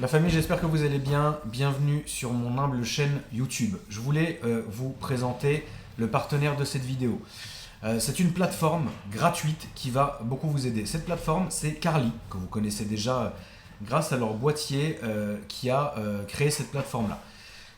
La famille, j'espère que vous allez bien. Bienvenue sur mon humble chaîne YouTube. Je voulais vous présenter le partenaire de cette vidéo. C'est une plateforme gratuite qui va beaucoup vous aider. Cette plateforme, c'est Carly, que vous connaissez déjà grâce à leur boîtier qui a créé cette plateforme-là.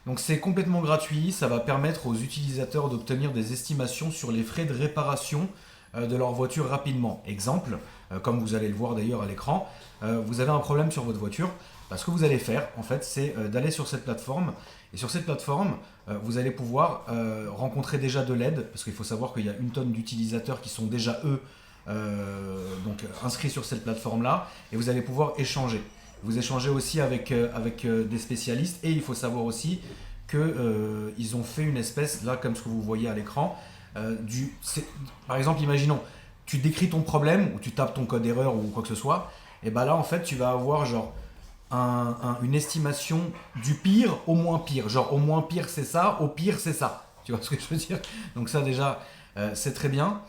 Donc c'est complètement gratuit, ça va permettre aux utilisateurs d'obtenir des estimations sur les frais de réparation de leur voiture rapidement. Exemple, comme vous allez le voir d'ailleurs à l'écran, vous avez un problème sur votre voiture. Ce que vous allez faire, en fait, c'est d'aller sur cette plateforme. Et sur cette plateforme, vous allez pouvoir rencontrer déjà de l'aide, parce qu'il faut savoir qu'il y a une tonne d'utilisateurs qui sont déjà, eux, inscrits sur cette plateforme-là. Et vous allez pouvoir échanger. Vous échangez aussi avec des spécialistes. Et il faut savoir aussi qu'ils ont fait une espèce, là, comme ce que vous voyez à l'écran, par exemple, imaginons, tu décris ton problème, ou tu tapes ton code erreur ou quoi que ce soit, et bien là, en fait, tu vas avoir genre une estimation du pire au moins pire. Genre au moins pire c'est ça, au pire c'est ça. Tu vois ce que je veux dire? Donc ça déjà, c'est très bien.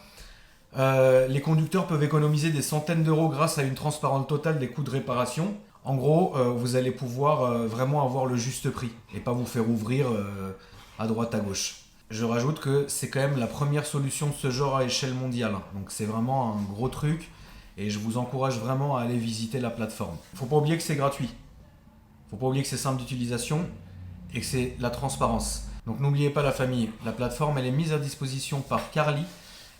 Les conducteurs peuvent économiser des centaines d'euros grâce à une transparence totale des coûts de réparation. En gros, vous allez pouvoir vraiment avoir le juste prix et pas vous faire ouvrir à droite à gauche. Je rajoute que c'est quand même la première solution de ce genre à échelle mondiale. Donc c'est vraiment un gros truc. Et je vous encourage vraiment à aller visiter la plateforme. Il ne faut pas oublier que c'est gratuit. Il ne faut pas oublier que c'est simple d'utilisation et que c'est la transparence. Donc n'oubliez pas la famille, la plateforme elle est mise à disposition par Carly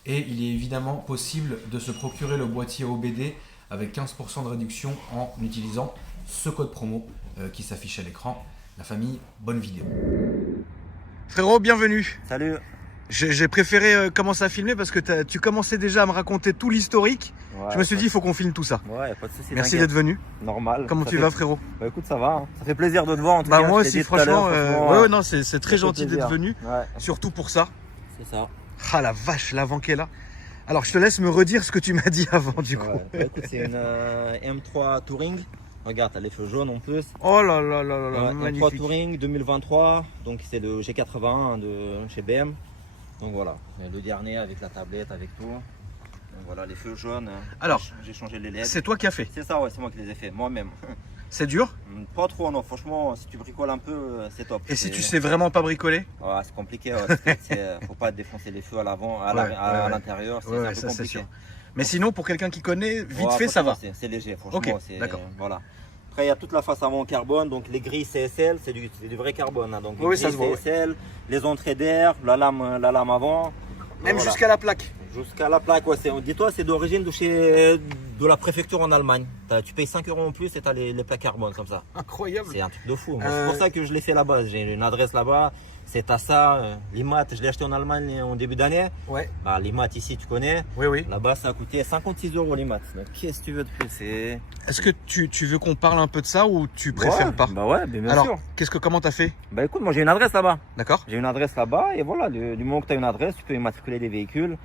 et il est évidemment possible de se procurer le boîtier OBD avec 15% de réduction en utilisant ce code promo qui s'affiche à l'écran. La famille, bonne vidéo. Frérot, bienvenue. Salut. J'ai préféré commencer à filmer parce que tu commençais déjà à me raconter tout l'historique. Ouais, je me suis dit, il faut qu'on filme tout ça. Ouais, pas de soucis. Merci d'être venu. Normal. Comment tu vas, frérot? Bah écoute, ça va. Hein. Ça fait plaisir de te voir en tout cas. Moi aussi, franchement. Non, c'est très gentil plaisir. d'être venu. Ouais. Surtout pour ça. C'est ça. Ah la vache, l'avant qu'elle a. Alors, je te laisse me redire ce que tu m'as dit avant, du coup. Bah, écoute, c'est une M3 Touring. Regarde, t'as les feux jaunes en plus. Oh là là là là, M3 magnifique. Touring 2023. Donc c'est le G81 de chez BM. Donc voilà, le dernier avec la tablette, avec tout. Donc voilà, les feux jaunes. Alors, j'ai changé les LED. C'est toi qui as fait. C'est ça, ouais, c'est moi qui les ai fait, moi-même. C'est dur. Pas trop, non. Franchement, si tu bricoles un peu, c'est top. Et si tu sais vraiment pas bricoler? Ouais, c'est compliqué. Ouais. Faut pas défoncer les feux à l'avant, à l'intérieur. C'est un peu ça, c'est compliqué. sûr. Mais sinon, pour quelqu'un qui connaît, vite Ouais, fait, ça va. C'est léger, franchement. Ok, c'est d'accord. Voilà. Après, il y a toute la face avant en carbone, donc les grilles CSL, c'est du vrai carbone. Hein. Donc, Oui, ça se voit. CSL, les entrées d'air, la lame avant. Même voilà. jusqu'à la plaque. Jusqu'à la plaque, ouais. Dis-toi, c'est d'origine de la préfecture en Allemagne. Tu payes 5 € en plus et tu as les plaques carbone comme ça. Incroyable. C'est un truc de fou. C'est pour ça que je l'ai fait là-bas. J'ai une adresse là-bas. C'est à ça. L'IMAT, je l'ai acheté en Allemagne en début d'année. Ouais. Bah, l'IMAT ici, tu connais. Oui, oui. Là-bas, ça a coûté 56 € l'IMAT. Donc, qu'est-ce que tu veux de plus? Est-ce que tu veux qu'on parle un peu de ça ou tu préfères pas? Bah ouais, bien Alors, sûr. comment t'as fait? Bah écoute, moi j'ai une adresse là-bas. D'accord. J'ai une adresse là-bas et voilà, du moment que tu as une adresse, tu peux immatriculer des véhicules.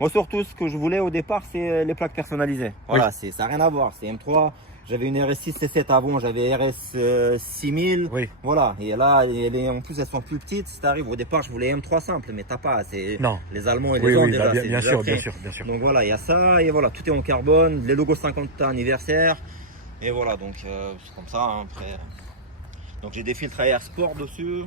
Moi surtout, ce que je voulais au départ, c'est les plaques personnalisées. Voilà, ça n'a rien à voir. C'est M3. J'avais une RS6 C7 avant, j'avais RS 6000. Oui. Voilà. Et là, en plus, elles sont plus petites. Si t'arrives, au départ, je voulais M3 simple, mais t'as pas. Non. Les Allemands et les ont déjà. Bien sûr. Donc voilà, il y a ça. Et voilà, tout est en carbone. Les logos 50 anniversaire. Et voilà, donc c'est comme ça. Hein, après. Donc j'ai des filtres à air sport dessus.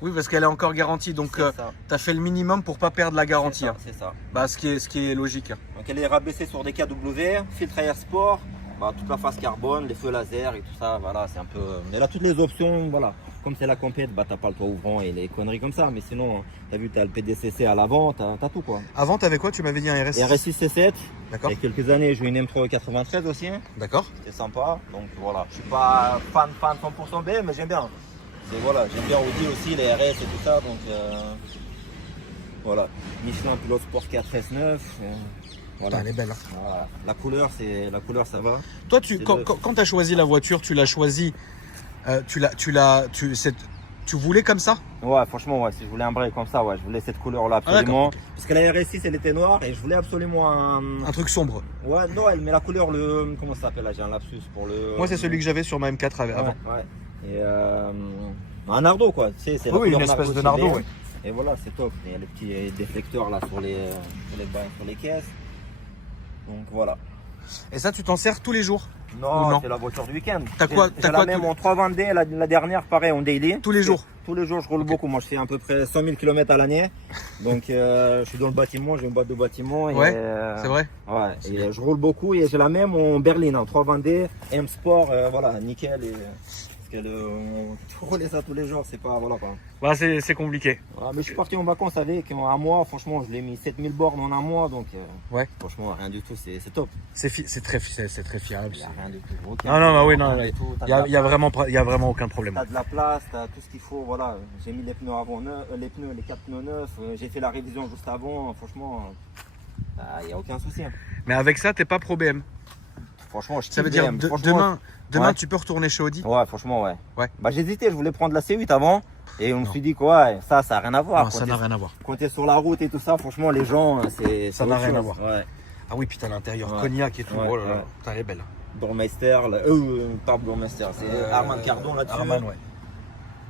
Oui, parce qu'elle est encore garantie. Donc tu as fait le minimum pour pas perdre la garantie. C'est ça. Bah, ce qui est logique. Donc elle est rabaissée sur des KW, filtre à air sport, bah, toute la face carbone, les feux laser et tout ça, voilà, c'est un peu. Elle a toutes les options, voilà. Comme c'est la compète, bah t'as pas le toit ouvrant et les conneries comme ça, mais sinon, t'as vu, t'as le PDCC à l'avant, t'as tout quoi. Avant, t'avais quoi? Tu m'avais dit un RS? RS6 C7. D'accord. Il y a quelques années, j'ai eu une M3 93 aussi. D'accord. C'était sympa, donc voilà. Je suis pas fan 100% B, mais j'aime bien. Voilà, j'aime bien Audi aussi, les RS et tout ça, donc voilà. Michelin Pilote Sport 4S9. Voilà. Putain, elle est belle. Hein. Voilà. La couleur, ça va. Toi, quand tu as choisi la voiture, tu l'as choisie, tu voulais comme ça? Ouais, franchement, ouais, si je voulais un break comme ça, ouais, je voulais cette couleur-là absolument. Parce que la RS6, elle était noire et je voulais absolument un truc sombre. Ouais, non, mais la couleur, comment ça s'appelle là? J'ai un lapsus pour le. Moi, c'est celui que j'avais sur ma M4 avant. Ouais. Et un Nardo, quoi. Tu sais, c'est oui, une espèce de Nardo, oui. Et voilà, c'est top. Il y a les petits déflecteurs là sur les caisses. Donc voilà. Et ça, tu t'en sers tous les jours? Non, non c'est la voiture du week-end. T'as quoi, J'ai la même en 3 Vendée, la dernière, pareil, en daily. Tous les jours? Tous les jours, je roule beaucoup. Moi, je fais à peu près 100 000 km à l'année. Donc, je suis dans le bâtiment, j'ai une boîte de bâtiment. Et, Ouais, c'est vrai. Ouais, et je roule beaucoup et j'ai la même en berline, en 3 Vendée, M Sport, voilà, nickel. Et, parce que rouler ça tous les jours, c'est pas, voilà quoi. Bah, c'est compliqué. Ouais, mais je suis parti en vacances avec, en un mois, franchement, je l'ai mis 7000 bornes en un mois, donc Ouais. franchement, rien du tout, c'est top. C'est très fiable. Il n'y a rien du tout. Non, non, bah oui, non, Rien du tout. T'as il y a vraiment aucun problème. T'as de la place, t'as tout ce qu'il faut, voilà. J'ai mis les pneus avant les 4 pneus neufs, j'ai fait la révision juste avant, franchement, il n'y a aucun souci. Mais avec ça, t'es pas pro BM. Franchement, je Ça veut kiffe dire BM. Franchement, demain ouais. tu peux retourner chez Audi. Ouais, franchement, ouais. Ouais. Bah, j'hésitais, je voulais prendre la C8 avant, et on me Non. suis dit quoi, ouais, ça n'a rien à voir. Non, ça n'a rien à voir. Quand t'es sur la route et tout ça, franchement, les gens, Ça n'a autre rien à chose. voir. Ouais. Ah oui, putain, l'intérieur Ouais. cognac et tout. Ouais, Oh là là, ouais. elle est belle. Burmeister, pas Burmeister, c'est Armand Cardon là-dessus. Arman, ouais.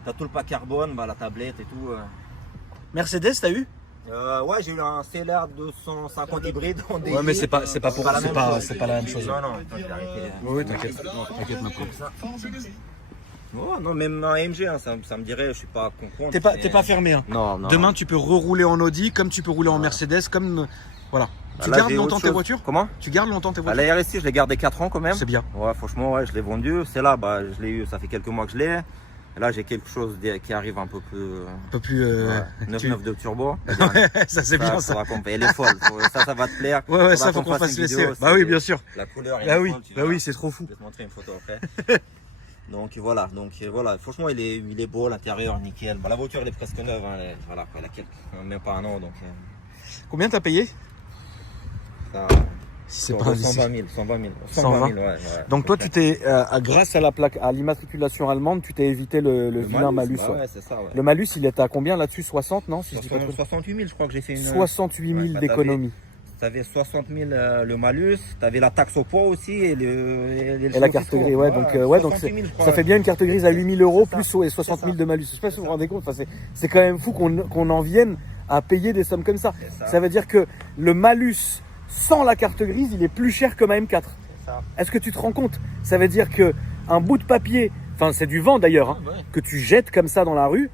T'as tout le pack carbone, bah, la tablette et tout. Mercedes, t'as eu? Ouais, j'ai eu un CLR 250 hybride en daily. Ouais, mais c'est pas pour la même chose. c'est pas la même chose. Non, non, attends, j'ai arrêté. Oui, t'inquiète. T'inquiète, ma pauvre. Oh, non, même un AMG, hein, ça me dirait, je suis pas contre. T'es pas fermé, hein. Non, non. Demain, tu peux rerouler en Audi comme tu peux rouler en Mercedes, comme voilà. Tu Là, gardes j'ai longtemps autre tes chose. voitures? Comment? Tu gardes longtemps tes À voitures? la RSI, je l'ai gardé 4 ans quand même. C'est bien. Ouais, franchement, ouais, je l'ai vendu. C'est là, bah, je l'ai eu, ça fait quelques mois que je l'ai. Et là, j'ai quelque chose qui arrive un peu plus. Un peu plus. 9.9 de turbo. Ça c'est bien ça. Elle est folle. Ça va te plaire. Ouais, ouais, Faudra ça faut qu'on fasse une l'essai. vidéo, Bah oui, c'est- bien sûr. La couleur, elle Bah est oui, folle, tu bah verras. oui, c'est trop fou. Je vais te montrer une photo après. Donc voilà. Franchement, il est beau, l'intérieur, nickel. Bah, la voiture, elle est presque neuve. Hein. Voilà, elle a même pas un an. Donc, Combien t'as payé? ça, Si c'est pas indiscret. 120 000. 120 000, ouais. Donc toi, tu t'es, grâce à la plaque, à l'immatriculation allemande, tu t'es évité le vilain malus. Bah Ouais. ouais, c'est ça, ouais. Le malus, il était à combien là-dessus? 60, non si je dis pas de conneries. 68 000, je crois que j'ai fait une. 68 000 Ouais, bah, d'économie. T'avais 60 000 le malus, t'avais la taxe au poids aussi et Et la carte grise, ouais, donc, donc 68 000, je crois. ça fait bien une carte grise à 8 000 euros C'est plus ça. et 60 000 C'est ça. de malus. Je sais pas si vous vous rendez compte, enfin, c'est quand même fou qu'on en vienne à payer des sommes comme ça. C'est ça. Ça veut dire que le malus sans la carte grise, il est plus cher que ma M4. C'est ça. Est-ce que tu te rends compte? Ça veut dire que un bout de papier, enfin c'est du vent d'ailleurs, hein, Ouais. que tu jettes comme ça dans la rue,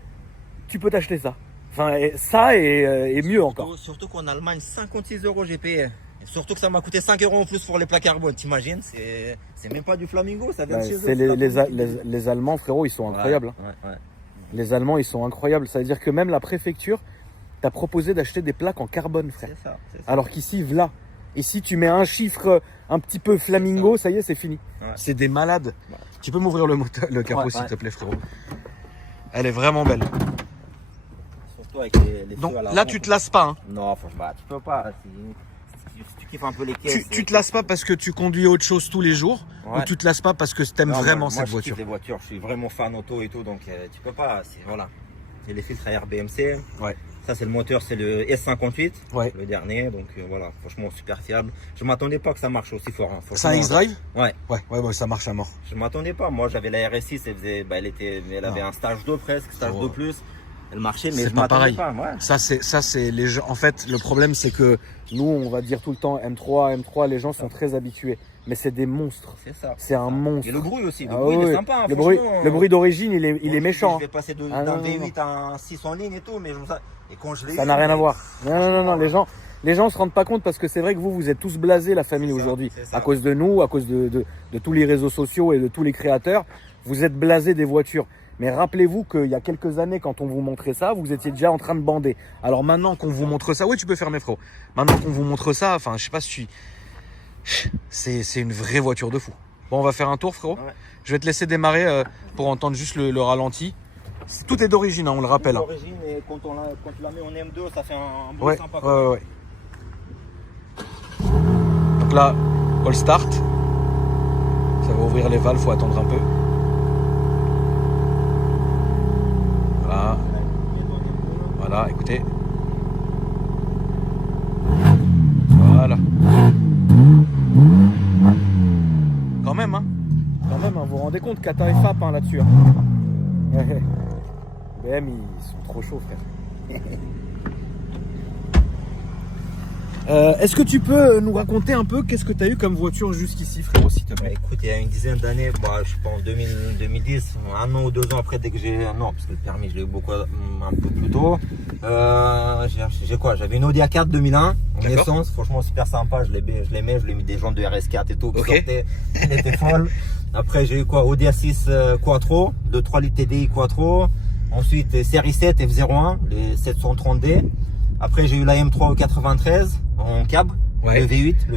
tu peux t'acheter ça. Enfin, ça et mieux encore. Surtout qu'en Allemagne, 56 euros j'ai payé. Et surtout que ça m'a coûté 5 euros en plus pour les plaques carbone, t'imagines? C'est même pas du flamingo, ça vient de chez eux. C'est les Allemands, frérot, ils sont incroyables. hein. Ouais. Les Allemands, ils sont incroyables. Ça veut dire que même la préfecture t'a proposé d'acheter des plaques en carbone, frère. C'est ça. Alors qu'ici, voilà. Ici, tu mets un chiffre un petit peu flamingo, ça y est, c'est fini. Ouais. C'est des malades. Ouais. Tu peux m'ouvrir le capot, Ouais, s'il ouais. te plaît, frérot. Elle est vraiment belle. Surtout avec les Donc feux à là, l'avant. tu te lasses pas. Hein. Non, franchement, tu peux pas. Si tu kiffes un peu les caisses. Tu te lasses pas parce que tu conduis autre chose tous les jours, Ouais. ou tu te lasses pas parce que t'aimes Non, vraiment moi, cette je voiture. kiffe les voitures, je suis vraiment fan auto et tout, donc tu peux pas. Voilà. C'est les filtres à air BMC. Ouais. Ça, c'est le moteur, c'est le S58, Ouais. le dernier. Donc voilà, franchement, super fiable. Je m'attendais pas que ça marche aussi fort. Hein. C'est un X-Drive? Ouais. Ouais, ça marche à mort. Je m'attendais pas. Moi, j'avais la RS6, elle avait un stage 2 presque, stage Oh. 2 plus. Elle marchait, mais C'est je pas m'attendais pareil. pas. Ouais. Ça c'est les gens. En fait, le problème c'est que nous, on va dire tout le temps M3, les gens sont très habitués, mais c'est des monstres. C'est ça. C'est un monstre. Et le bruit aussi. Le Ah bruit, il ouais. est sympa. hein, Le bruit, franchement, le bruit d'origine, il est moi, méchant. Je vais passer Ah, d'un non, V8 à un 6 en ligne et tout, mais et quand je l'ai Ça eu, n'a rien à mais- voir. Non, les gens se rendent pas compte parce que c'est vrai que vous êtes tous blasés la famille C'est ça, aujourd'hui. c'est ça. À cause de nous, à cause de tous les réseaux sociaux et de tous les créateurs. Vous êtes blasés des voitures. Mais rappelez-vous qu'il y a quelques années, quand on vous montrait ça, vous étiez déjà en train de bander. Alors maintenant qu'on vous montre ça, oui, tu peux fermer, frérot. Maintenant qu'on vous montre ça, enfin, je sais pas si c'est une vraie voiture de fou. Bon, on va faire un tour, frérot. Ouais. Je vais te laisser démarrer pour entendre juste le ralenti. Tout est d'origine, hein, on le rappelle. hein. L'origine, et quand tu la mets en M2, ça fait un bruit Ouais, sympa. ouais. Donc là, all start. Ça va ouvrir les valves, faut attendre un peu. Voilà, écoutez. Voilà. Quand même, hein. Vous vous rendez compte, Kata et Fap hein, là-dessus. Hein. BM, ils sont trop chauds, frère. Est-ce que tu peux nous raconter un peu qu'est-ce que tu as eu comme voiture jusqu'ici, frérot, s'il te Bah, plaît? écoute, il y a une dizaine d'années, bah, je sais pas, en 2010, un an ou 2 ans après, dès que j'ai. Non, parce que le permis, je l'ai eu un peu plus tôt. J'ai quoi? J'avais une Audi A4 2001 en D'accord. essence, franchement super sympa, je l'aimais, je lui ai mis des jantes de RS4 et tout, qui Ok. sortaient, elle était folle. Après, j'ai eu quoi? Audi A6 Quattro, de 3 litres TDI Quattro. Ensuite, série 7 F01, les 730D. Après, j'ai eu la M3 au 93 en cab. Ouais. Le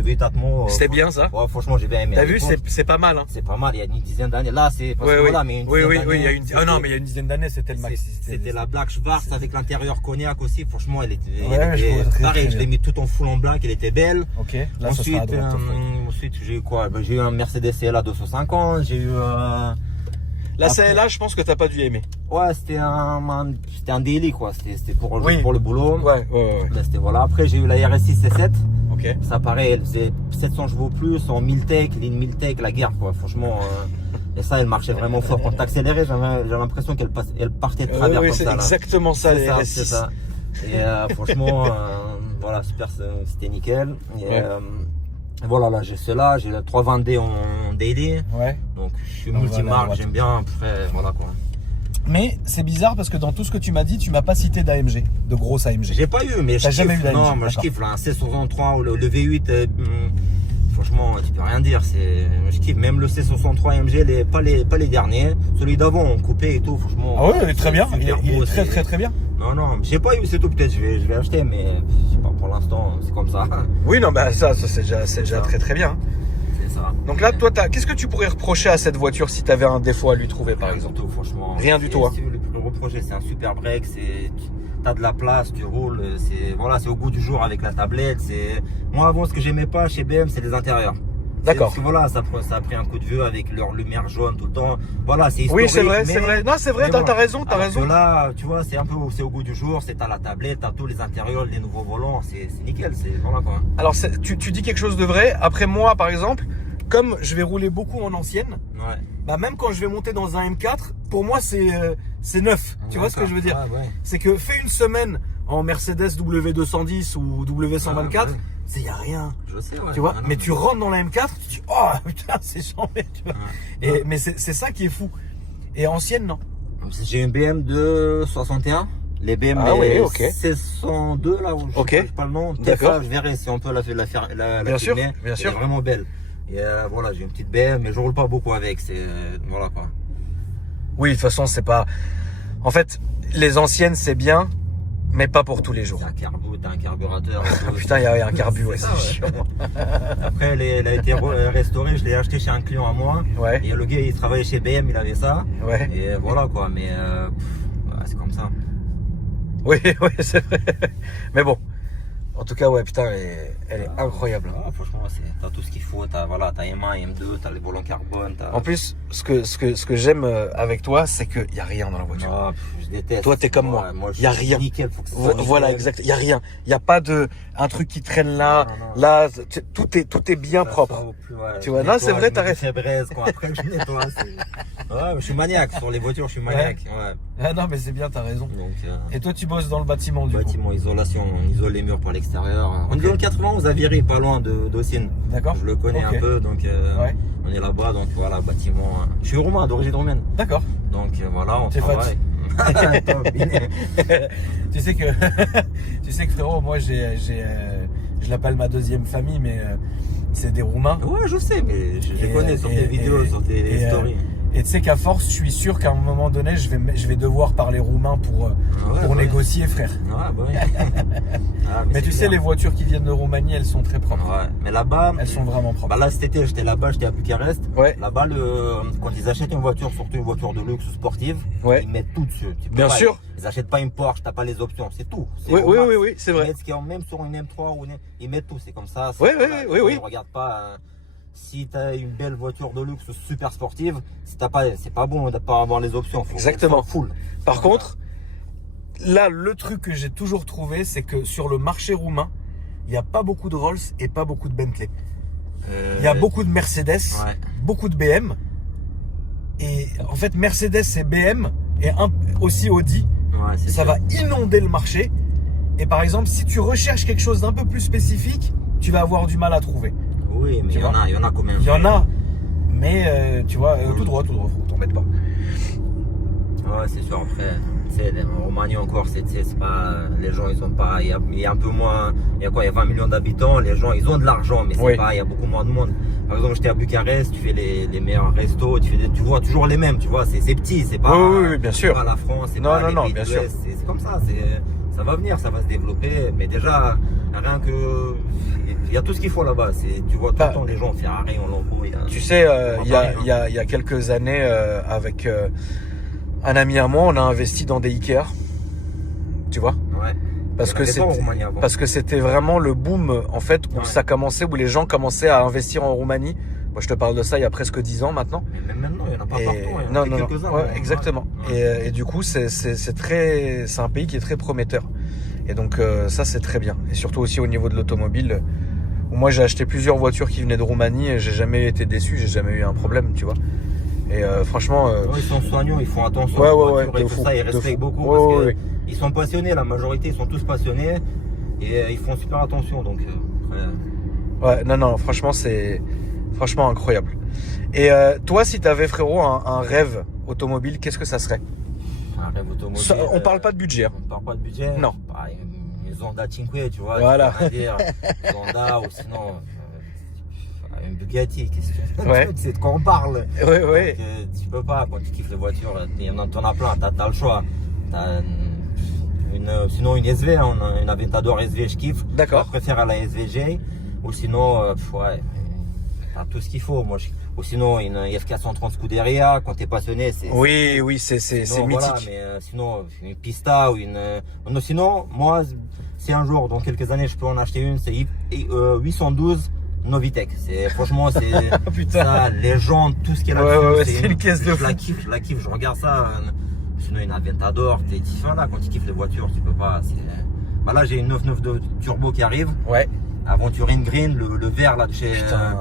V8 Atmo. C'était bien ça? Ouais, franchement, j'ai bien aimé. T'as À vu, l'époque, c'est pas mal, hein? c'est pas mal, il y a une dizaine d'années. Là, c'est parce Oui, que oui. voilà, mais une Oui, dizaine oui, d'années, oui, il y a une... Ah non, mais il y a une dizaine d'années, c'était le max. C'était la Black Schwarz avec l'intérieur cognac aussi. Franchement, elle était, Ouais, elle je était vois très, pareil. très Je l'ai bien. mis tout en full en blanc, elle était belle. Ok, là, ce sera à Ensuite, droite. ensuite, j'ai eu quoi? Ben, j'ai eu un Mercedes CLA 250. J'ai eu. La Après- CLA, je pense que t'as pas dû aimer. Ouais, c'était un daily quoi. C'était pour, Oui. pour le boulot. Ouais. Là, c'était voilà. Après, j'ai eu la RS6 C7. Ok. Ça pareil, elle faisait 700 chevaux plus en 1000 tech, ligne 1000 tech, la guerre quoi. Franchement, et ça, elle marchait vraiment fort. Quand t'accélérais, j'avais l'impression elle partait de travers oui, comme c'est ça. Là. exactement ça, les RS6. C'est ça. Et franchement, voilà, super, c'était nickel. Et, Ouais. voilà, là j'ai cela, j'ai la 320D en daily. Ouais. Donc je suis On va à la multimarque, droite. j'aime bien. Après, voilà quoi. Mais c'est bizarre parce que dans tout ce que tu m'as dit, tu m'as pas cité d'AMG, de grosse AMG. J'ai pas eu, mais je T'as kiffe. jamais eu d'AMG, Non, moi je d'accord. kiffe là, un C63 ou le V8. Franchement, tu peux rien dire. Je kiffe. Même le C63 AMG, pas les derniers. Celui d'avant, on coupait et tout. Franchement. Ah ouais, très bien. Il super est beau, très c'est- très très bien. Non, non, j'ai pas eu, c'est tout. Peut-être je vais acheter, mais je sais pas, pour l'instant, c'est comme ça. Oui, non, bah ça c'est déjà ça. très très bien. C'est ça. Donc là, toi, qu'est-ce que tu pourrais reprocher à cette voiture si tu avais un défaut à lui trouver, par Rien exemple? du tout, franchement. Rien du tout, hein. Le plus gros projet, c'est un super break. T'as de la place, tu roules. C'est au goût du jour avec la tablette. Moi, avant, ce que j'aimais pas chez BM, c'est les intérieurs. D'accord. Parce que voilà, ça a pris un coup de vieux avec leur lumière jaune tout le temps. Voilà, c'est Oui, historique. c'est vrai, mais- c'est vrai. Non, c'est vrai, mais t'as voilà. raison, t'as Alors raison. que là, tu vois, c'est au goût du jour. T'as la tablette, t'as tous les intérieurs, les nouveaux volants. C'est nickel. Voilà quoi. Alors, tu dis quelque chose de vrai. Après moi, par exemple, comme je vais rouler beaucoup en ancienne, Ouais. bah même quand je vais monter dans un M4, pour moi c'est neuf. Tu vois ce que je veux dire? Ouais. C'est que fais une semaine en Mercedes W210 ou W124, Ah, ouais. y a rien. Je sais, ouais. Tu vois, Ah, non, mais tu rentres dans la M4, tu dis oh putain c'est chambé, tu vois. Ouais. Mais c'est ça qui est fou. Et ancienne non. J'ai une BM de 61. Les BM Ah oui, ok. 1602 là où je Ok. sais pas le nom. Peut-être D'accord. ça, je verrai si on peut la faire. Bien sûr, filmer. bien sûr. Elle est vraiment belle. Et voilà, j'ai une petite BM, mais je roule pas beaucoup avec. Voilà quoi. Oui, de toute façon c'est pas. En fait, les anciennes c'est bien, mais pas pour tous les jours. T'as un carburateur. et tout. Putain, il y a un carbu, ouais, C'est c'est ça, chiant. Après, elle a été restaurée. Je l'ai acheté chez un client à moi. Ouais, Et le gars, il travaillait chez BM, il avait ça. ouais. Et voilà quoi. Mais c'est comme ça. Oui, oui, c'est vrai. Mais bon, en tout cas, ouais, putain, elle est incroyable. Ah, franchement, t'as tout ce qu'il faut. T'as M1, M2, t'as les volants carbone. En plus, ce que j'aime avec toi, c'est qu'il n'y a rien dans la voiture. Ah, je déteste. Toi, t'es comme moi. Je Y a suis rien. Nickel, faut que ce soit Voilà, nickel. exact. Il n'y a rien. Il n'y a pas un truc qui traîne là. Non. Là, tout est bien Ça propre. sort au plus, ouais, Tu je vois, non, nettoie, c'est vrai, je t'as me raison. fais braise, quoi. Après, je nettoie. Ouais, je suis maniaque. Sur les voitures, je suis maniaque. Ouais. Ah non, mais c'est bien, t'as raison. Donc, Et toi, tu bosses dans le bâtiment, du coup. bâtiment, isolation, on isole les murs par l'extérieur. On est dans le 91 à Viry, pas loin d'Ossine. D'accord. Je le connais Ok. un peu, donc Ouais. on est là-bas. Donc voilà, bâtiment. Je suis roumain, d'origine roumaine. D'accord. Donc voilà, on T'es travaille. Top. Tu sais que, frérot, moi, je l'appelle ma deuxième famille, mais c'est des Roumains. Ouais, je sais, mais je les Et, connais sur tes vidéos, sur tes stories. Et tu sais qu'à force, je suis sûr qu'à un moment donné, je vais devoir parler roumain pour négocier, frère. Ouais, bah oui. Ah, Mais c'est tu sais, bien. les voitures qui viennent de Roumanie, elles sont très propres. Ouais, mais là-bas, Elles sont vraiment propres. bah là cet été j'étais là-bas, j'étais à Bucarest. Ouais. Là-bas, quand ils achètent une voiture, surtout une voiture de luxe ou sportive, Ouais. ils mettent tout dessus. Tu peux Bien pas- sûr. Ils achètent pas une Porsche, t'as pas les options, c'est tout. C'est Oui, au max. c'est Ils vrai. mettent ce qu'il y a, même sur une M3 ou ils mettent tout, c'est comme ça. Oui, oui. Ils regardent pas. Si t'as une belle voiture de luxe super sportive, si t'as pas, c'est pas bon de pas avoir les options. Faut Exactement. Full. Par contre, là, le truc que j'ai toujours trouvé, c'est que sur le marché roumain, il n'y a pas beaucoup de Rolls et pas beaucoup de Bentley. Il y a beaucoup de Mercedes, Ouais. beaucoup de BM. Et en fait, Mercedes et BM et aussi Audi, Ouais, c'est ça sûr. va inonder le marché. Et par exemple, si tu recherches quelque chose d'un peu plus spécifique, tu vas avoir du mal à trouver. Oui, mais il y en a quand même. Il y en a, mais tu vois, tout droit, faut t'embête pas. Ouais, c'est sûr. Après, tu sais, en Roumanie encore, c'est pas, les gens, ils ont pas, il y a un peu moins, il y a quoi, il y a 20 millions d'habitants, les gens, ils ont de l'argent, mais c'est pas, il y a beaucoup moins de monde. Par exemple, j'étais à Bucarest, tu fais les meilleurs restos, tu vois toujours les mêmes, tu vois, c'est petit, c'est pas, oui, bien sûr. Pas la France, c'est non, pas non, les bien pays sûr. c'est comme ça, ça va venir, ça va se développer, mais déjà, rien que, il y a tout ce qu'il faut là-bas, tu vois tout le temps les gens en Ferrari, en Lambo. Tu sais, il y a quelques années, avec un ami à moi, on a investi dans des Ikea, tu vois. Ouais. Parce que c'était vraiment le boom, en fait, où ça commençait, où les gens commençaient à investir en Roumanie. Moi, je te parle de ça il y a presque 10 ans maintenant. Mais même maintenant, il n'y en a pas partout. Il y en a quelques-uns. Ouais, exactement. Ouais. Et du coup, c'est un pays qui est très prometteur. Et donc, ça, c'est très bien. Et surtout aussi au niveau de l'automobile, où moi, j'ai acheté plusieurs voitures qui venaient de Roumanie et j'ai jamais été déçu, j'ai jamais eu un problème, tu vois. Et franchement... ils sont soignants, ils font attention ouais, et tout ça, ils respectent beaucoup parce que ils sont passionnés, la majorité, ils sont tous passionnés et ils font super attention. Donc, ouais, non, franchement, c'est incroyable. Et toi, si tu avais, frérot, un rêve automobile, qu'est-ce que ça serait? Un rêve automobile. On parle pas de budget. On parle pas de budget? Non. Bah, une Zonda Cinque, tu vois. Voilà. Zonda ou sinon... une Bugatti, qu'est-ce que c'est de quoi on parle. Ouais. Donc, tu peux pas, quand tu kiffes les voitures, t'en as plein, t'as le choix. Sinon une SV, une Aventador SV, je kiffe. D'accord. Je préfère à la SVG. Ou sinon, t'as tout ce qu'il faut. Ou sinon une F430 Scuderia, quand t'es passionné, c'est... Oui, c'est mythique. Voilà, mais sinon une Pista ou une... sinon, moi, si un jour, dans quelques années, je peux en acheter une, c'est 812 Novitec, franchement ça, les jantes, tout ce qu'il y a là-dessus, c'est une caisse de fou. Je la kiffe, je regarde ça. Sinon une Aventador, là, quand tu kiffes les voitures, tu peux pas. Bah là j'ai une 992 turbo qui arrive. Ouais. Aventurine Green, le vert là de chez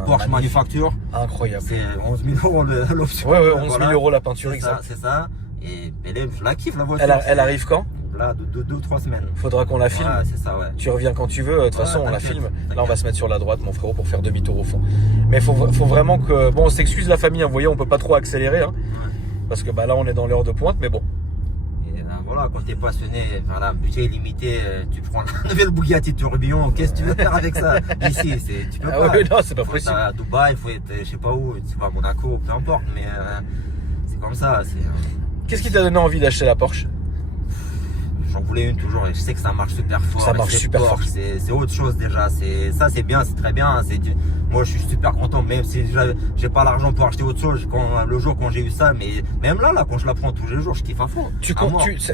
Porsche Manufacture. Incroyable. C'est 11 000 € l'option. Ouais, 11 000 € la peinture, exact. C'est ça. Et je la kiffe la voiture. Elle arrive quand? Là, de 2 ou 3 semaines. Faudra qu'on la filme. Ouais, c'est ça, ouais. Tu reviens quand tu veux. De toute façon, on la filme. Là, on va se mettre sur la droite, mon frérot, pour faire demi-tour au fond. Mais faut vraiment que... Bon, on s'excuse la famille, vous voyez, on peut pas trop accélérer. Hein, parce que là, on est dans l'heure de pointe, mais bon. Et voilà, quand t'es passionné, voilà, budget limité, tu prends la nouvelle Bugatti Tourbillon. Qu'est-ce que tu veux faire avec ça? Ici, tu peux pas. Oui, non, c'est pas possible. À Dubaï, il faut être, je sais pas où, tu vas à Monaco, peu importe, mais c'est comme ça. Qu'est-ce qui t'a donné envie d'acheter la Porsche? J'en voulais une toujours et je sais que ça marche super fort. Ça marche super fort. C'est autre chose déjà. Ça c'est bien, c'est très bien. Moi je suis super content, même si j'ai pas l'argent pour acheter autre chose. Le jour quand j'ai eu ça, mais même là quand je la prends tous les jours, je kiffe à fond.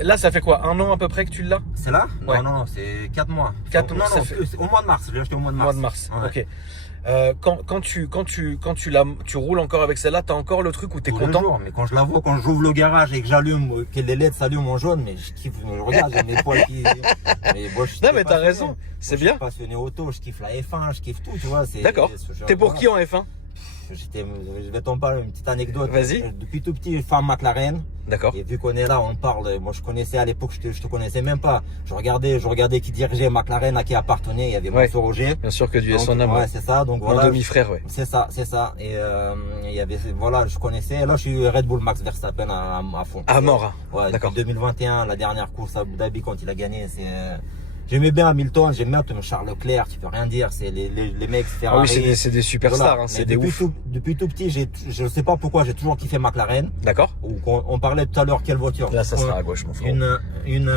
Là ça fait quoi? 1 an à peu près que tu l'as? C'est là? Ouais. Non, c'est 4 mois. 4 mois. Non, plus. Au mois de mars. Je l'ai acheté au mois de mars. Ouais. Ok. Quand tu roules encore avec celle-là, t'as encore le truc où t'es content. Jour, mais quand je la vois, quand j'ouvre le garage et que j'allume, que les LED s'allument en jaune, mais je kiffe, je regarde, j'ai mes poils qui... Non mais t'as raison, c'est bien. Je suis passionné auto, je kiffe la F1, je kiffe tout, tu vois. D'accord. T'es pour qui en F1? Je vais t'en parler une petite anecdote. Vas-y. Depuis tout petit, femme McLaren. D'accord. Et vu qu'on est là, on parle. Moi, je connaissais à l'époque, je te connaissais même pas. Je regardais qui dirigeait McLaren, à qui appartenait. Il y avait Monceau Roger. Bien sûr que Dieu est son âme. Ouais, c'est ça. Donc voilà. Mon demi-frère, ouais. C'est ça. Et il y avait, voilà, je connaissais. Là, je suis Red Bull Max Verstappen à fond. À mort. Ouais. D'accord. 2021, la dernière course à Abu Dhabi quand il a gagné, j'aimais bien Hamilton, j'aime bien Charles Leclerc, tu peux rien dire, c'est les mecs Ferrari. Ah oui, c'est des superstars, hein, c'est des ouf. Depuis tout petit, je ne sais pas pourquoi, j'ai toujours kiffé McLaren. D'accord. On parlait tout à l'heure, quelle voiture? Là, ça sera à gauche, mon frère. Une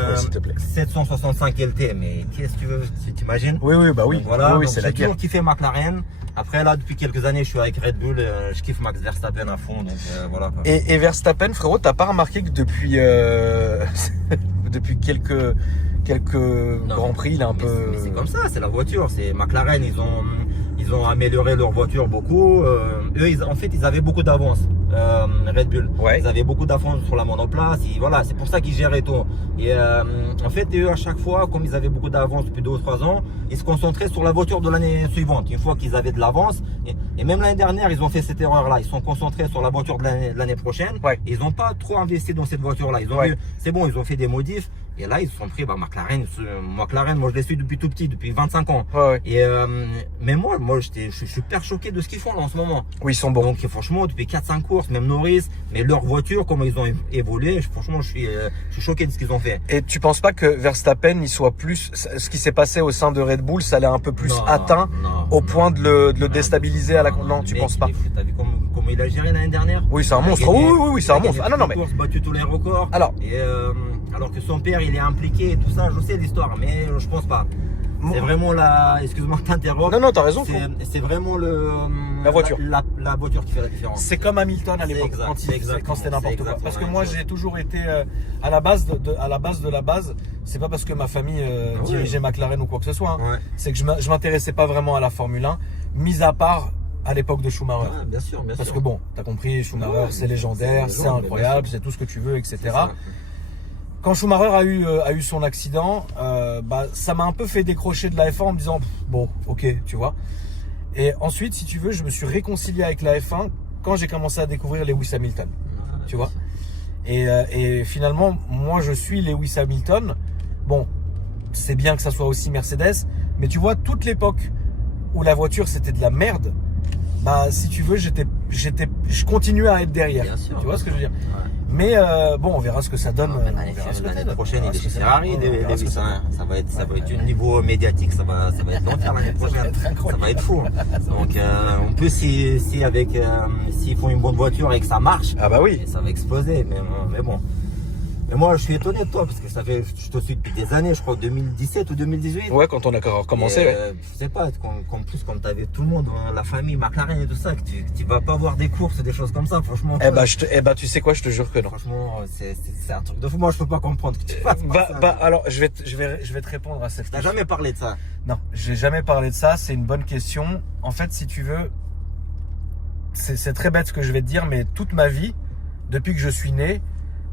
765 LT, mais qu'est-ce que tu veux, tu t'imagines? Oui, bah oui. Donc, voilà, oui, c'est la guerre. J'ai toujours kiffé McLaren. Après, là, depuis quelques années, je suis avec Red Bull, je kiffe Max Verstappen à fond, donc voilà. Quoi. Et Verstappen, frérot, t'as pas remarqué que depuis, depuis quelques Grands Prix, il est un peu... Mais c'est comme ça, c'est la voiture. C'est McLaren, ils ont amélioré leur voiture beaucoup. Eux, en fait, ils avaient beaucoup d'avance. Red Bull. Ouais. Ils avaient beaucoup d'avance sur la monoplace. Voilà, c'est pour ça qu'ils géraient tout. Et en fait, eux, à chaque fois, comme ils avaient beaucoup d'avance depuis 2 ou 3 ans, ils se concentraient sur la voiture de l'année suivante. Une fois qu'ils avaient de l'avance, et même l'année dernière, ils ont fait cette erreur-là. Ils sont concentrés sur la voiture de l'année prochaine. Ouais. Ils n'ont pas trop investi dans cette voiture-là. Ils ont vu, c'est bon, ils ont fait des modifs. Et là, ils se sont pris, McLaren, moi je les suis depuis tout petit, depuis 25 ans. Ouais. Et, mais moi je suis super choqué de ce qu'ils font là en ce moment. Oui, ils sont bons. Donc franchement, depuis 4-5 courses, même Norris, mais leur voiture, comment ils ont évolué, franchement, je suis choqué de ce qu'ils ont fait. Et tu penses pas que Verstappen, il soit plus, ce qui s'est passé au sein de Red Bull, ça l'a un peu plus atteint au point de le déstabiliser à la... Non, tu penses pas? T'as vu comment il a géré l'année dernière? Oui, c'est un monstre. Oui, c'est un monstre. Ah non, mais... Il a battu tous les records. Alors que son père, il est impliqué et tout ça, je sais l'histoire, mais je pense pas. C'est vraiment excuse-moi de t'interrompre. Non, t'as raison. C'est vraiment la voiture. La voiture qui fait la différence. C'est comme Hamilton à l'époque, quand c'était n'importe quoi. Parce que moi, j'ai toujours été à la base de la base. C'est pas parce que ma famille dirigeait McLaren ou quoi que ce soit. Hein. C'est que je m'intéressais pas vraiment à la Formule 1, mis à part à l'époque de Schumacher. Bien sûr. Parce que bon, t'as compris, Schumacher, c'est légendaire, c'est incroyable, c'est tout ce que tu veux, etc. Quand Schumacher a eu son accident, ça m'a un peu fait décrocher de la F1 en me disant bon, ok, tu vois. Et ensuite, si tu veux, je me suis réconcilié avec la F1 quand j'ai commencé à découvrir Lewis Hamilton, tu vois. Et finalement, moi, je suis Lewis Hamilton. Bon, c'est bien que ça soit aussi Mercedes, mais tu vois, toute l'époque où la voiture c'était de la merde, si tu veux, je continuais à être derrière. Bien sûr, tu vois ce que je veux dire? Mais bon, on verra ce que ça donne. L'année prochaine, il est chez Ferrari. Ça va être un niveau médiatique, ça va être l'enfer l'année prochaine. Ça va être fou. Donc, en plus, s'ils font une bonne voiture et que ça marche, ça va exploser. Mais bon. Mais moi, je suis étonné de toi parce que je te suis depuis des années, je crois 2017 ou 2018. Ouais, quand on a commencé. Je sais pas, comme t'avais tout le monde, la famille, McLaren et tout ça, que tu vas pas voir des courses, des choses comme ça, franchement. Tu sais quoi, je te jure que non. Franchement, c'est un truc de fou. Moi, je peux pas comprendre que tu fasses ça. Alors, je vais te répondre à cette question. T'as jamais parlé de ça? Non, j'ai jamais parlé de ça. C'est une bonne question. En fait, si tu veux, c'est très bête ce que je vais te dire, mais toute ma vie, depuis que je suis né,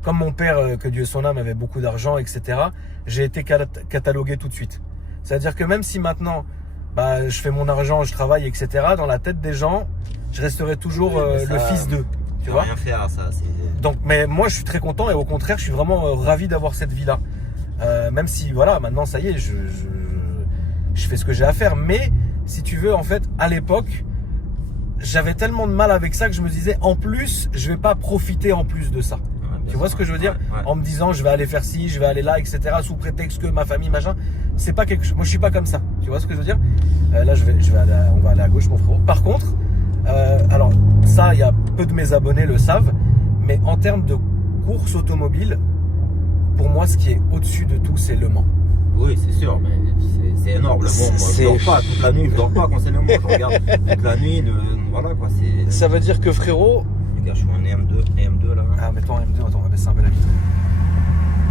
comme mon père, que Dieu son âme, avait beaucoup d'argent, etc., j'ai été catalogué tout de suite. C'est-à-dire que même si maintenant, je fais mon argent, je travaille, etc., dans la tête des gens, je resterai toujours le fils d'eux. Tu vois ? Rien faire, ça. Donc, mais moi, je suis très content et au contraire, je suis vraiment ravi d'avoir cette vie-là. Même si, voilà, maintenant, ça y est, je fais ce que j'ai à faire. Mais, si tu veux, en fait, à l'époque, j'avais tellement de mal avec ça que je me disais, en plus, je vais pas profiter en plus de ça. Tu vois ce que je veux dire? En me disant je vais aller faire ci, je vais aller là, etc. sous prétexte que ma famille, machin. C'est pas quelque chose. Moi je suis pas comme ça. Tu vois ce que je veux dire? Là on va aller à gauche mon frérot. Par contre, alors ça il y a peu de mes abonnés le savent, mais en termes de course automobile, pour moi ce qui est au-dessus de tout c'est Le Mans. Oui c'est sûr, mais c'est énorme le Mans. Moi je dors pas toute la nuit, je dors pas quand c'est Le Mans. Je regarde toute la nuit, voilà quoi. Ça veut dire que frérot. Je suis en EM2 là. Ah, mets-toi en EM2, attends, on va baisser un peu la vitre.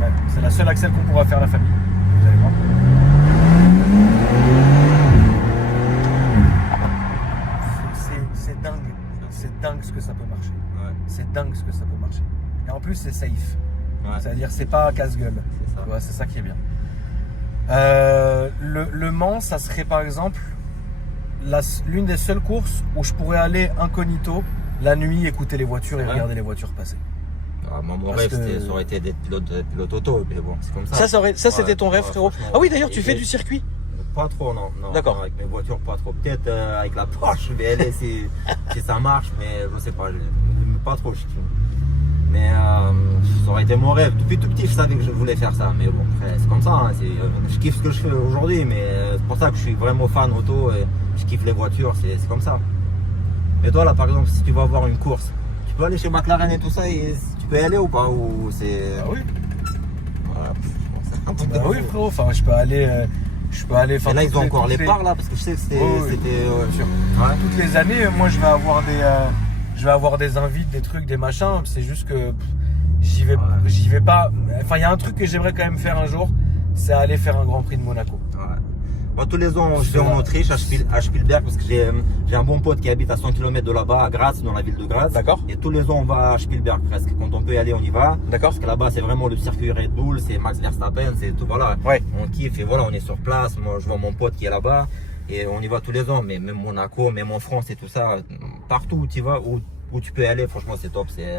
Ouais, c'est la seule accès qu'on pourra faire la famille. Vous allez voir. C'est dingue. C'est dingue ce que ça peut marcher. Ouais. C'est dingue ce que ça peut marcher. Et en plus, c'est safe. Ouais. C'est-à-dire, c'est pas casse-gueule. C'est ça qui est bien. Le Mans, ça serait par exemple l'une des seules courses où je pourrais aller incognito la nuit, écouter les voitures et regarder les voitures passer. Mon rêve, ça aurait été d'être pilote auto, mais bon, c'est comme ça. Ça c'était ton rêve, frérot. Ah oui, d'ailleurs, tu fais du circuit? Pas trop, non. D'accord. Non, avec mes voitures, pas trop. Peut-être avec la Porsche VLS si ça marche, mais je sais pas, pas trop. Mais ça aurait été mon rêve. Depuis tout petit, je savais que je voulais faire ça. Mais bon, c'est comme ça. Hein, je kiffe ce que je fais aujourd'hui, mais c'est pour ça que je suis vraiment fan auto et je kiffe les voitures, c'est comme ça. Mais toi là par exemple si tu vas voir une course, tu peux aller chez McLaren et tout ça et tu peux y aller ou pas ou c'est... Ah oui. Voilà, oui frérot, enfin je peux aller et là ils ont encore les parts là parce que je sais que c'était... Toutes les années moi je vais avoir des invites, des trucs, des machins, c'est juste que j'y vais pas. Enfin il y a un truc que j'aimerais quand même faire un jour, c'est aller faire un Grand Prix de Monaco. Moi, tous les ans, je vais en Autriche, à Spielberg, parce que j'ai un bon pote qui habite à 100 km de là-bas, à Graz, dans la ville de Graz. D'accord. Et tous les ans, on va à Spielberg presque. Quand on peut y aller, on y va. D'accord. Parce que là-bas, c'est vraiment le circuit Red Bull, c'est Max Verstappen, c'est tout, voilà. Ouais. On kiffe et voilà, on est sur place. Moi, je vois mon pote qui est là-bas et on y va tous les ans. Mais même Monaco, même en France et tout ça, partout où tu vas, où tu peux aller, franchement, c'est top. C'est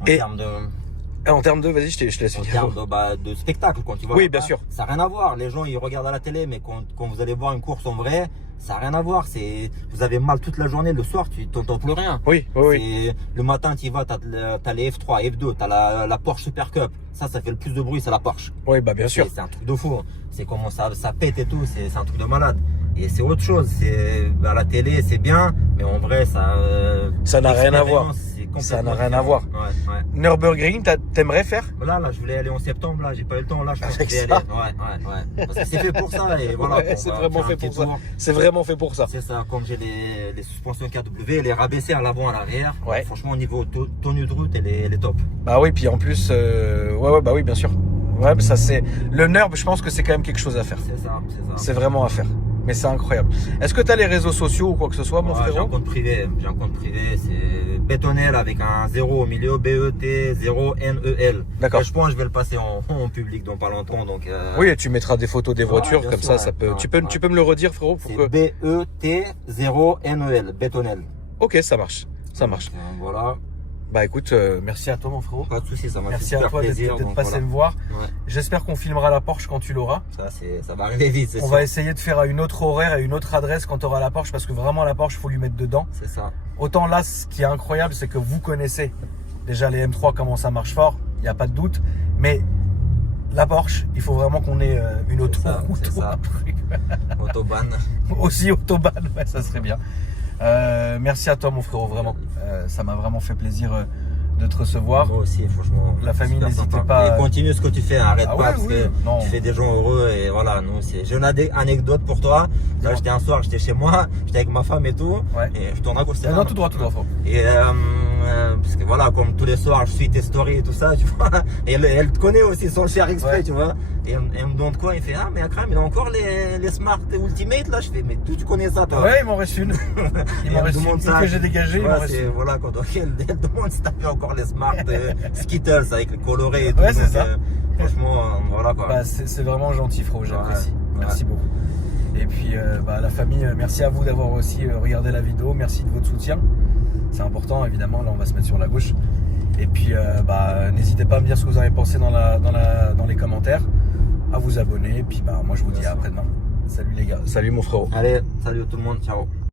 en termes de... En termes de, vas-y, je te laisse En finir. termes de spectacle, quand tu vois. Oui, bien sûr. Ça n'a rien à voir. Les gens, ils regardent à la télé, mais quand vous allez voir une course en vrai, ça n'a rien à voir. Vous avez mal toute la journée, le soir, tu n'entends plus rien. Oui, oui, oui. Le matin, tu y vas, tu as les F3, F2, tu as la Porsche Super Cup. Ça fait le plus de bruit, c'est la Porsche. Oui, bah bien sûr. C'est un truc de fou. C'est comment ça pète et tout, c'est un truc de malade. Et c'est autre chose. À la télé, c'est bien, mais en vrai, ça n'a rien à voir. Ça n'a rien à voir. Ouais, ouais. Nürburgring, t'aimerais faire? Là, je voulais aller en septembre, là, j'ai pas eu le temps, là, je pense que je vais aller. Ouais. Parce que c'est fait pour ça, et voilà. Ouais, c'est vraiment fait pour ça. C'est vraiment fait pour ça. C'est ça, comme j'ai les suspensions KW, les rabaissés à l'avant, à l'arrière. Ouais. Franchement, au niveau tenue de route, elle est top. Bah oui, puis en plus, bah oui, bien sûr. Ouais, ça c'est le Nurb, je pense que c'est quand même quelque chose à faire. C'est ça. C'est vraiment à faire. Mais c'est incroyable. Est-ce que tu as les réseaux sociaux ou quoi que ce soit, mon frérot? J'ai un compte privé. C'est Bétonnel avec un 0 au milieu, BET0NEL. D'accord. Je pense que je vais le passer en public dans pas longtemps. Donc, oui, et tu mettras des photos des voitures, comme sûr, ça peut. Tu peux me le redire, frérot, pour que... BET0NEL, Bétonnel. Ok, ça marche. Ça marche. Voilà. Bah écoute, merci à toi, mon frérot. Pas de soucis, ça m'a fait Merci à super toi plaisir. d'être passé me voir. Ouais. J'espère qu'on filmera la Porsche quand tu l'auras. Ça va arriver vite, c'est On va essayer de faire à une autre horaire et une autre adresse quand tu auras la Porsche, parce que vraiment la Porsche, il faut lui mettre dedans. C'est ça. Autant là, ce qui est incroyable, c'est que vous connaissez déjà les M3, comment ça marche fort, il n'y a pas de doute. Mais la Porsche, il faut vraiment qu'on ait une autoroute ou un truc. Autobahn. Aussi autobahn, ouais, ça serait bien. Merci à toi, mon frérot, vraiment. Ça m'a vraiment fait plaisir de te recevoir. Moi aussi, franchement. La famille, n'hésitez pas. Et continue ce que tu fais, arrête pas, parce que non. tu fais des gens heureux. Et voilà, j'ai une anecdote pour toi. Là, j'étais un soir, j'étais chez moi, j'étais avec ma femme et tout. Ouais. Et je tourne à gauche. Non, tout droit, frérot. Et parce que voilà, comme tous les soirs, je suis tes stories et tout ça, tu vois. Et elle te connaît aussi sans le faire exprès, tu vois. Et elle me demande quoi? Il fait, ah, mais Akram, il a encore les Smart Ultimate là. Je fais, mais d'où tu connais ça, toi? Ouais, il m'en reste une. Il m'en reste une que j'ai dégagée. Voilà, quand elle demande si t'as fait encore les Smart Skittles avec le coloré et tout. Ouais, c'est ça. Franchement, voilà quoi. Bah, c'est vraiment gentil, frérot, j'apprécie. Merci beaucoup. Et puis, la famille, merci à vous d'avoir aussi regardé la vidéo. Merci de votre soutien. C'est important, évidemment. Là, on va se mettre sur la gauche. Et puis, n'hésitez pas à me dire ce que vous avez pensé dans les commentaires, à vous abonner. Et puis, moi, je vous dis à après-demain. Salut les gars. Salut mon frérot. Allez, salut tout le monde. Ciao.